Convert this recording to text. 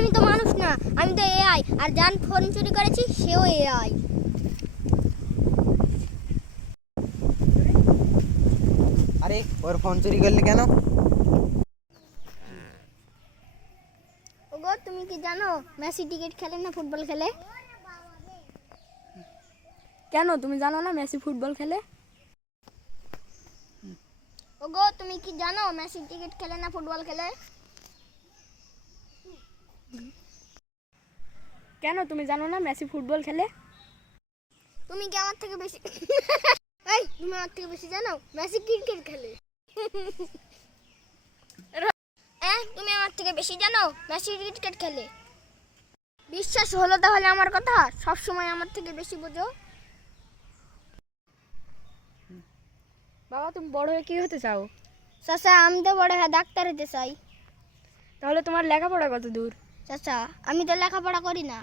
আমি তো মানুষ না, আমি তো এআই। আর যার ফোন চুরি করেছি সেও এআই। আরে ওর ফোন চুরি করলি কেন? ওগো তুমি কি জানো মেসি ক্রিকেট খেলে না ফুটবল খেলে? কেন তুমি জানো না মেসি ফুটবল খেলে? ওগো তুমি কি জানো মেসি ক্রিকেট খেলে না ফুটবল খেলে? কেন তুমি জানো না মেসি ফুটবল খেলে? তুমি কি আমার থেকে বেশি এই তুমি আমার থেকে বেশি জানো মেসি ক্রিকেট খেলে? তুমি আমার থেকে বেশি জানো মেসি ক্রিকেট খেলে? বিশ্বাস হলো তাহলে আমার কথা? সব সময় আমার থেকে বেশি বোঝো। বাবা তুমি বড় হয়ে কি হতে চাও? চাচা আমি তো বড় হ্যাঁ ডাক্তার হতে চাই। তাহলে তোমার লেখাপড়া কত দূর? চাচা আমি তো লেখাপড়া করি না।